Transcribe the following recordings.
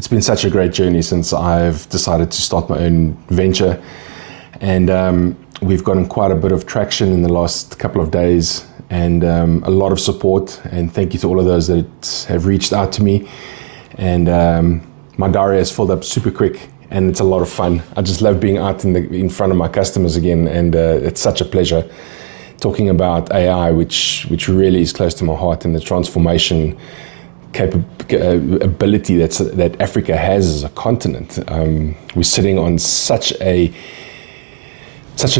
It's been such a great journey since I've decided to start my own venture, and we've gotten quite a bit of traction in the last couple of days, and a lot of support, and thank you to all of those that have reached out to me. And my diary has filled up super quick, and it's a lot of fun. I just love being out in front of my customers again, and it's such a pleasure talking about AI, which really is close to my heart, and the transformation ability that Africa has as a continent. We're sitting on such an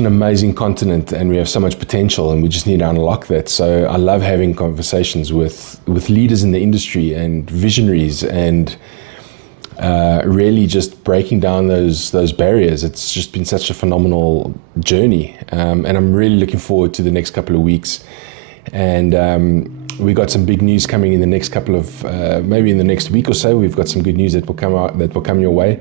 amazing continent, and we have so much potential, and we just need to unlock that. So I love having conversations with leaders in the industry and visionaries, and really just breaking down those barriers. It's just been such a phenomenal journey, and I'm really looking forward to the next couple of weeks. And we got some big news coming in the next couple of, maybe in the next week or so. We've got some good news that will come your way.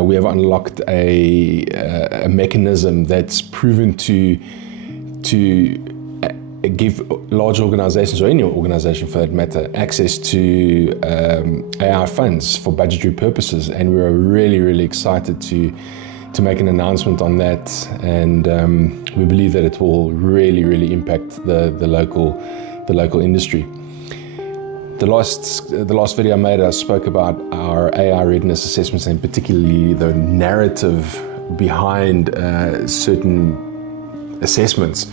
We have unlocked a mechanism that's proven to give large organizations, or any organization for that matter, access to AI funds for budgetary purposes. And we are really, really excited to make an announcement on that. And we believe that it will really, really impact the local industry. The last video I made, I spoke about our AI readiness assessments, and particularly the narrative behind certain assessments.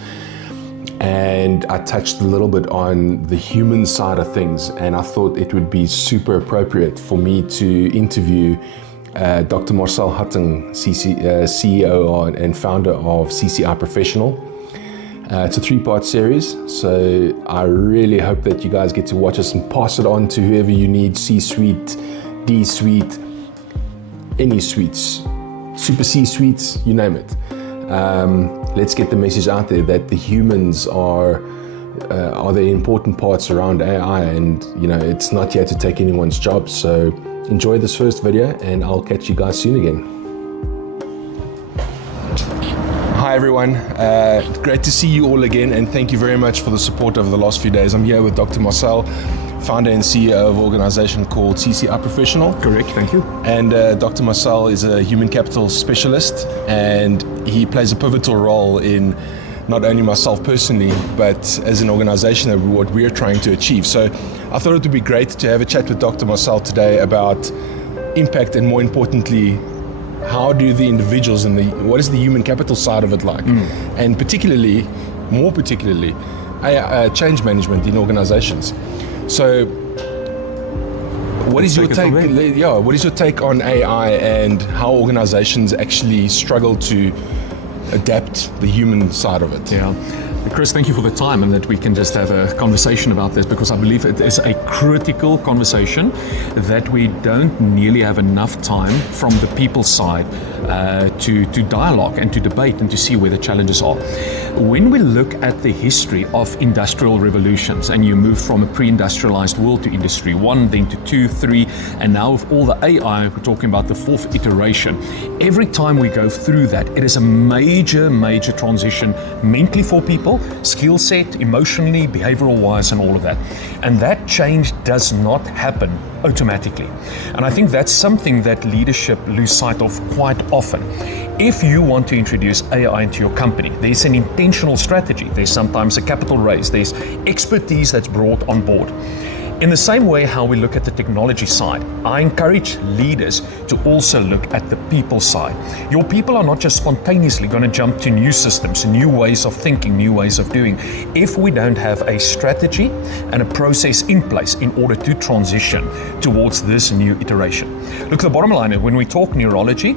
And I touched a little bit on the human side of things, and I thought it would be super appropriate for me to interview Dr. Marcel Hattingh, CEO and founder of CCI Professional. It's a 3-part series, so I really hope that you guys get to watch us and pass it on to whoever you need, C-suite, D-suite, any suites, super C-suites, you name it. Let's get the message out there that the humans are the important parts around AI, and it's not here to take anyone's job. So enjoy this first video, and I'll catch you guys soon again. Hi everyone, great to see you all again, and thank you very much for the support over the last few days. I'm here with Dr. Marcel, founder and CEO of an organization called CCI Professional. Correct, thank you. And Dr. Marcel is a human capital specialist, and he plays a pivotal role in not only myself personally, but as an organization and what we're trying to achieve. So I thought it would be great to have a chat with Dr. Marcel today about impact, and more importantly, how do the individuals and what is the human capital side of it like? And more particularly, change management in organizations. So what is your take? Yeah, what is your take on AI and how organizations actually struggle to adapt the human side of it? Yeah. Chris, thank you for the time, and that we can just have a conversation about this, because I believe it is a critical conversation that we don't nearly have enough time from the people's side to dialogue and to debate and to see where the challenges are. When we look at the history of industrial revolutions, and you move from a pre-industrialized world to Industry 1, then to 2, 3, and now with all the AI, we're talking about the 4th iteration. Every time we go through that, it is a major transition mentally for people, skill set, emotionally, behavioral wise, and all of that. And that change does not happen automatically. And I think that's something that leadership lose sight of quite often. If you want to introduce AI into your company, there's an intentional strategy. There's sometimes a capital raise. There's expertise that's brought on board. In the same way how we look at the technology side, I encourage leaders to also look at the people side. Your people are not just spontaneously going to jump to new systems, new ways of thinking, new ways of doing, if we don't have a strategy and a process in place in order to transition towards this new iteration. Look, the bottom line is, when we talk neurology,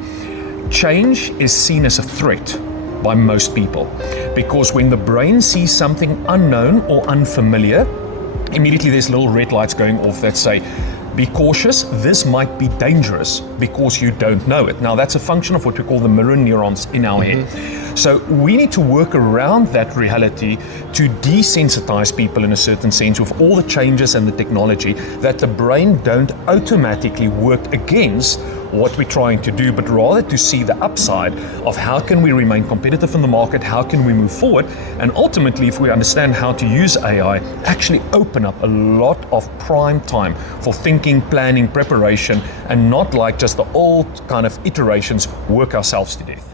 change is seen as a threat by most people, because when the brain sees something unknown or unfamiliar, immediately there's little red lights going off that say, be cautious, this might be dangerous, because you don't know it. Now that's a function of what we call the mirror neurons in our head. So we need to work around that reality to desensitize people in a certain sense with all the changes and the technology, that the brain don't automatically work against what we're trying to do, but rather to see the upside of how can we remain competitive in the market, how can we move forward, and ultimately, if we understand how to use AI, actually open up a lot of prime time for thinking, planning, preparation, and not like just the old kind of iterations, work ourselves to death.